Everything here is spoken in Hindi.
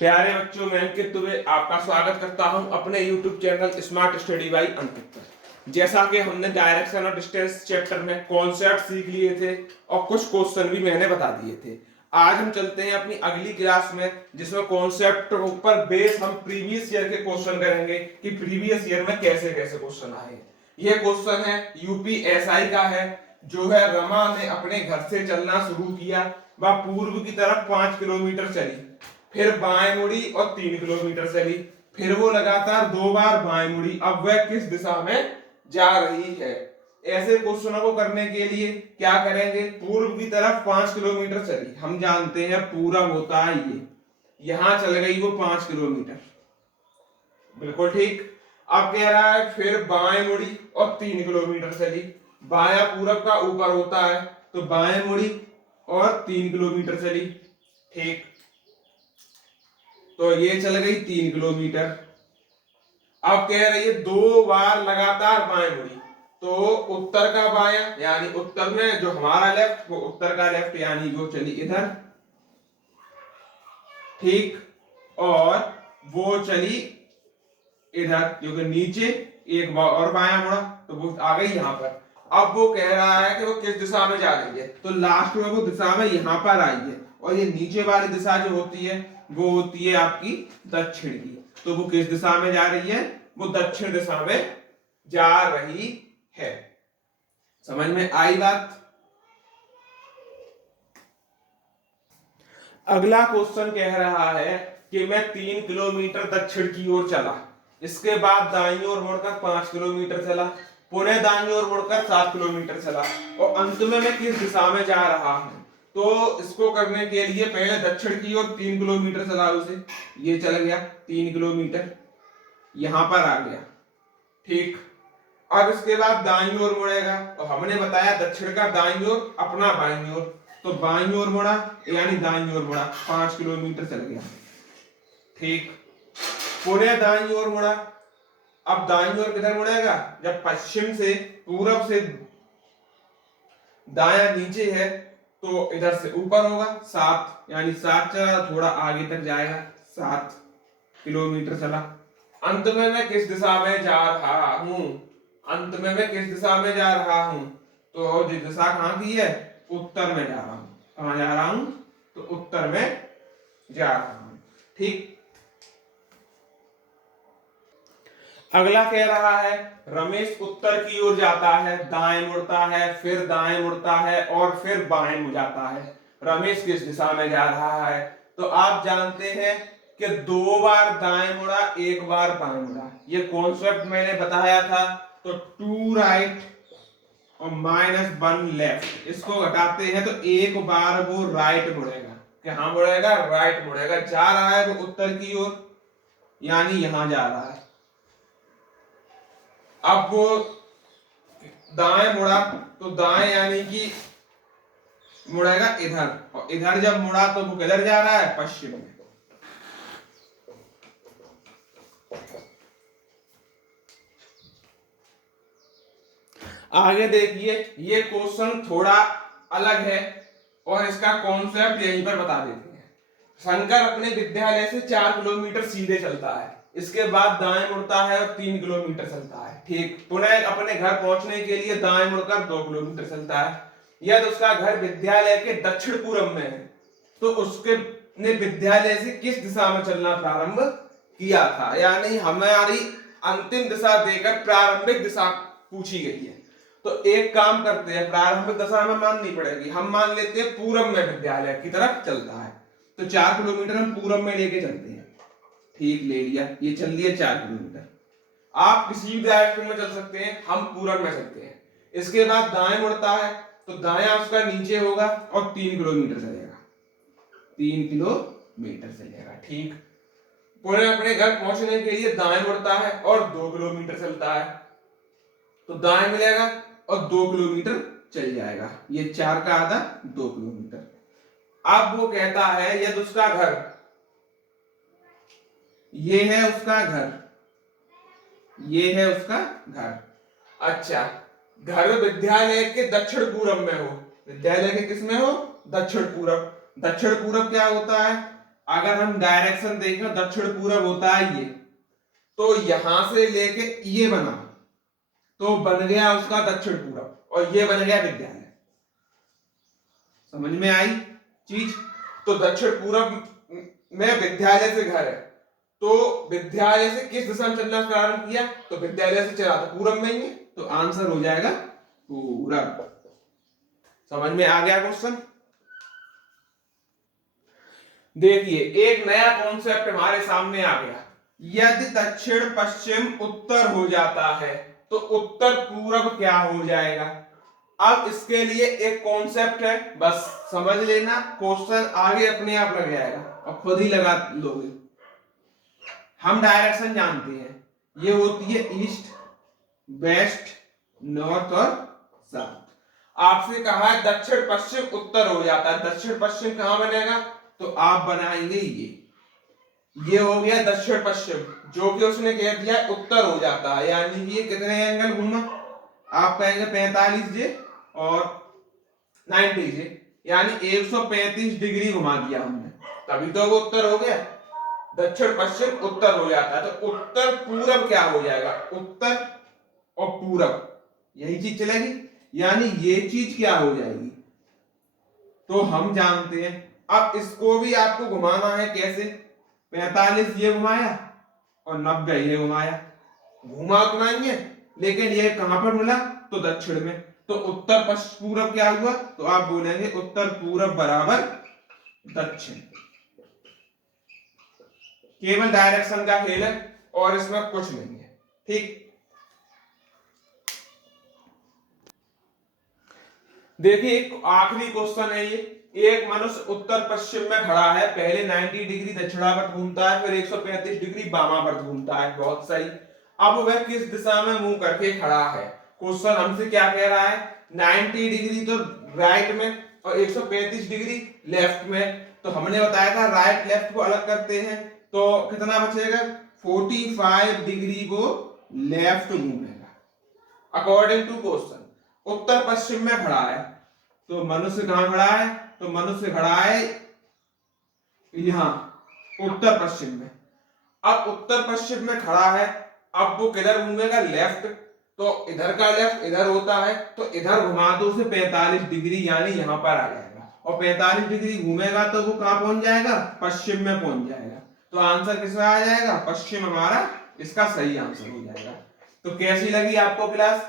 प्यारे बच्चों, मैं अंकित दुबे आपका स्वागत करता हूं अपने YouTube channel smart study by Ankit पर। जैसा कि हमने डायरेक्शन और डिस्टेंस चैप्टर में कॉन्सेप्ट सीख लिए थे और कुछ क्वेश्चन भी मैंने बता दिए थे। आज हम चलते हैं अपनी अगली क्लास में, जिसमें कॉन्सेप्ट पर बेस हम प्रीवियस ईयर के क्वेश्चन करेंगे कि प्रीवियस ईयर में कैसे कैसे क्वेश्चन आए। ये क्वेश्चन है यूपीएसआई का है, जो है रमा ने अपने घर से चलना शुरू किया। वह पूर्व की तरफ 5 किलोमीटर चली, फिर बाएं मुड़ी और 3 किलोमीटर चली, फिर वो लगातार 2 बार बाएं मुड़ी। अब वह किस दिशा में जा रही है? ऐसे क्वेश्चनों को करने के लिए क्या करेंगे? पूर्व की तरफ 5 किलोमीटर चली, हम जानते हैं पूरब होता है ये, यहां चल गई वो 5 किलोमीटर, बिल्कुल ठीक। अब कह रहा है फिर बाएं मुड़ी और 3 किलोमीटर चली। बायां पूरब का ऊपर होता है, तो बाएं मुड़ी और 3 किलोमीटर चली, ठीक। तो ये चल गई 3 किलोमीटर। अब कह रही है 2 बार लगातार बाएं मुड़ी, तो उत्तर का बायां यानी उत्तर में जो हमारा लेफ्ट, वो उत्तर का लेफ्ट यानी वो चली इधर, ठीक। और वो चली इधर, क्योंकि नीचे एक बार और बायां मुड़ा तो वो आ गई यहां पर। अब वो कह रहा है कि वो किस दिशा में जा रही है, तो लास्ट में वो दिशा में यहां पर आई है, और ये नीचे वाली दिशा जो होती है वो होती है आपकी दक्षिण की। तो वो किस दिशा में जा रही है? वो दक्षिण दिशा में जा रही है। समझ में आई बात? अगला क्वेश्चन कह रहा है कि मैं 3 किलोमीटर दक्षिण की ओर चला, इसके बाद दाईं ओर मुड़कर 5 किलोमीटर चला, पुनः दाईं ओर मुड़कर 7 किलोमीटर चला, और अंत में मैं किस दिशा में जा रहा हूं? तो इसको करने के लिए पहले दक्षिण की ओर 3 किलोमीटर चला उसे, ये चल गया 3 किलोमीटर, यहां पर आ गया, ठीक। अब इसके बाद दाईं ओर मुड़ेगा, और हमने बताया दक्षिण का दाईं ओर अपना बाईं ओर, तो बाईं ओर मुड़ा यानी दाईं ओर मुड़ा, 5 किलोमीटर चल गया, ठीक। पुनः दाईं ओर मुड़ा। अब दाईं ओर किधर मुड़ेगा? जब पश्चिम से पूरब से दायां नीचे है तो इधर से ऊपर होगा, 7 यानी 7 चला, थोड़ा आगे तक जाएगा, 7 किलोमीटर चला। अंत में मैं किस दिशा में जा रहा हूं? अंत में मैं किस दिशा में जा रहा हूं? तो जो दिशा कहां की है? उत्तर में जा रहा हूं। कहां जा रहा हूं? तो उत्तर में जा रहा हूं, ठीक। अगला कह रहा है रमेश उत्तर की ओर जाता है, दाएं मुड़ता है, फिर दाएं मुड़ता है और फिर बाएं मुड़ जाता है। रमेश किस दिशा में जा रहा है? तो आप जानते हैं कि 2 बार दाएं मुड़ा, 1 बार बाएं मुड़ा। ये कॉन्सेप्ट मैंने बताया था। तो 2 राइट और -1 लेफ्ट, इसको घटाते हैं तो 1 बार वो राइट मुड़ेगा। कहां मुड़ेगा? राइट मुड़ेगा। जा रहा है वो उत्तर की ओर, यानी यहां जा रहा है। अब वो दाएं मुड़ा, तो दाएं यानी कि मुड़ेगा इधर, और इधर जब मुड़ा तो वो किधर जा रहा है? पश्चिम में। आगे देखिए, ये क्वेश्चन थोड़ा अलग है और इसका कॉन्सेप्ट यहीं पर बता देते हैं। शंकर अपने विद्यालय से 4 किलोमीटर सीधे चलता है, इसके बाद दाएं मुड़ता है और 3 किलोमीटर चलता है, ठीक। पुनः अपने घर पहुंचने के लिए दाएं मुड़कर 2 किलोमीटर चलता है। यदि उसका घर विद्यालय के दक्षिण पूर्व में है, तो उसके ने विद्यालय से किस दिशा में चलना प्रारंभ किया था? यानी हमारी अंतिम दिशा देकर प्रारंभिक दिशा पूछी गई है। तो एक काम करते हैं, प्रारंभिक दिशा में माननी पड़ेगी, हम मान लेते हैं पूर्व में विद्यालय की तरफ चलता है, तो 4 किलोमीटर हम पूर्व में लेके चलते हैं, ठीक। ले लिया, ये चल लिया 4 किलोमीटर। आप किसी भी डायरेक्शन में चल सकते हैं, हम पूरब में चलते हैं। इसके बाद दाएं मुड़ता है, तो दायां उसका नीचे होगा और 3 किलोमीटर चलेगा, 3 किलोमीटर चलेगा, ठीक। पुनः अपने घर पहुंचने के लिए दाएं मुड़ता है और 2 किलोमीटर चलता है, तो दाएं मिलेगा और 2 किलोमीटर चल जाएगा। ये 4 का आधा 2 किलोमीटर। अब वो कहता है यदि उसका घर, ये है उसका घर, ये है उसका घर। अच्छा, घर विद्यालय के दक्षिण पूर्व में हो, विद्यालय के किस में हो? दक्षिण पूर्व। दक्षिण पूर्व क्या होता है? अगर हम डायरेक्शन देखें दक्षिण पूरब होता है ये, तो यहां से लेके ये बना तो बन गया उसका दक्षिण पूरब और ये बन गया विद्यालय। समझ में आई चीज? तो दक्षिण पूरब में विद्यालय से घर है, तो विद्यालय से किस दिशा में चलना प्रारंभ किया? तो विद्यालय से चला तो पूरब में ही है, तो आंसर हो जाएगा पूरब। समझ में आ गया क्वेश्चन? देखिए एक नया कॉन्सेप्ट हमारे सामने आ गया, यदि दक्षिण पश्चिम उत्तर हो जाता है तो उत्तर पूरब क्या हो जाएगा? अब इसके लिए एक कॉन्सेप्ट है, बस समझ लेना, क्वेश्चन आगे अपने आप लग जाएगा और खुद ही लगा लोगे। हम डायरेक्शन जानते हैं, ये होती है ईस्ट, वेस्ट, नॉर्थ और साउथ। आपसे कहा है दक्षिण पश्चिम उत्तर हो जाता है, दक्षिण पश्चिम कहां बनेगा? तो आप बनाएंगे ये हो गया दक्षिण पश्चिम, जो कि उसने कह दिया उत्तर हो जाता है, यानी ये कितने एंगल घूमा? आप कहेंगे 45 जे और 90 जे, यानी 135 डिग्री घुमा दिया हमने, तभी तो वो उत्तर हो गया। दक्षिण पश्चिम उत्तर हो जाता है, तो उत्तर पूरब क्या हो जाएगा? उत्तर और पूरब यही चीज चलेगी, यानी ये चीज क्या हो जाएगी? तो हम जानते हैं। अब इसको भी आपको घुमाना है, कैसे? 45 ये घुमाया और 90 ये घुमाया, घुमा तो नहीं है, लेकिन ये कहां पर मिला? तो दक्षिण में। तो उत्तर पश्चिम पूरब क्या हुआ? तो आप बोलेंगे उत्तर पूरब बराबर दक्षिण। केवल डायरेक्शन का खेल है और इसमें कुछ नहीं है, ठीक? देखिए एक आखिरी क्वेश्चन है ये, एक मनुष्य उत्तर पश्चिम में खड़ा है, पहले 90 डिग्री दक्षिणावर्त घूमता है, फिर 135 डिग्री वामावर्त घूमता है, बहुत सही। अब वह किस दिशा में मुंह करके खड़ा है? क्वेश्चन हमसे क्या कह रहा है? 90 डिग्री तो राइट में और 135 डिग्री लेफ्ट में, तो हमने बताया था राइट लेफ्ट को अलग करते हैं तो कितना बचेगा? 45 डिग्री वो लेफ्ट घूमेगा अकॉर्डिंग टू क्वेश्चन। उत्तर पश्चिम में खड़ा है, तो मनुष्य कहां खड़ा है? तो मनुष्य खड़ा है यहां उत्तर पश्चिम में। अब उत्तर पश्चिम में खड़ा है, अब वो किधर घूमेगा? लेफ्ट, तो इधर का लेफ्ट इधर होता है, तो इधर घुमा दो उसे 45 डिग्री, यानी यहां पर आ जाएगा, और 45 डिग्री घूमेगा तो वो कहां पहुंच जाएगा? पश्चिम में पहुंच जाएगा। तो आंसर किसमें आ जाएगा? पश्चिम हमारा इसका सही आंसर हो जाएगा। तो कैसी लगी आपको क्लास?